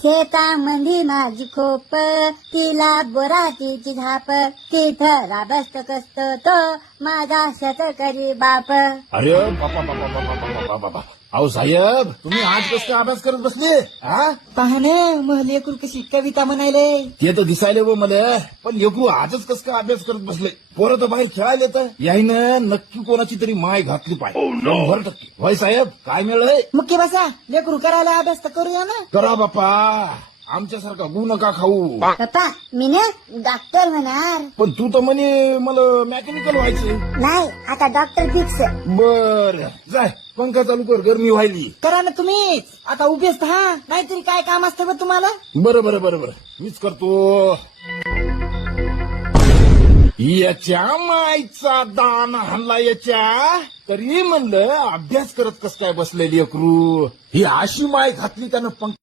शेतामंदी माझी खोप, तिला बोराटीची झाप, तिथं राबस्त कस्त तो माझा शेतकरी बाप. अरे बापा बापा बापा बापा बापा, अहो साहेब तुम्ही आज कसं काय अभ्यास करत बसले? हा पाहणे मग लेकरू कशी कविता म्हणायले. ते तर दिसायले व मला, पण लेकरू आजच कसं काय अभ्यास करत बसले? पोरं तर बाहेर खेळायला येत. याईनं नक्की कोणाची तरी माय घातली पाहिजे. 100%. होय साहेब काय मिळलंय? मुख्य बसा लेकरू करायला अभ्यास तर करूया ना. करा बापा, आमच्यासारखा गु नका खाऊ. पप्पा मी ना डॉक्टर होणार. पण तू तर म्हणे मला मेकॅनिकल व्हायचं. नाही आता डॉक्टर फिक्स. बर जाय पंखा चालू कर, गरमी व्हायली. करा ना तुम्हीच. आता उभेच हा, नाहीतरी काय काम असतं बा तुम्हाला. बरं बरं बरं बरं मीच करतो. याच्या मायचा दान हल्ला याच्या, तरी म्हणलं अभ्यास करत कस काय बसलेली अक्रू. ही अशी माय घातली त्यानं पंख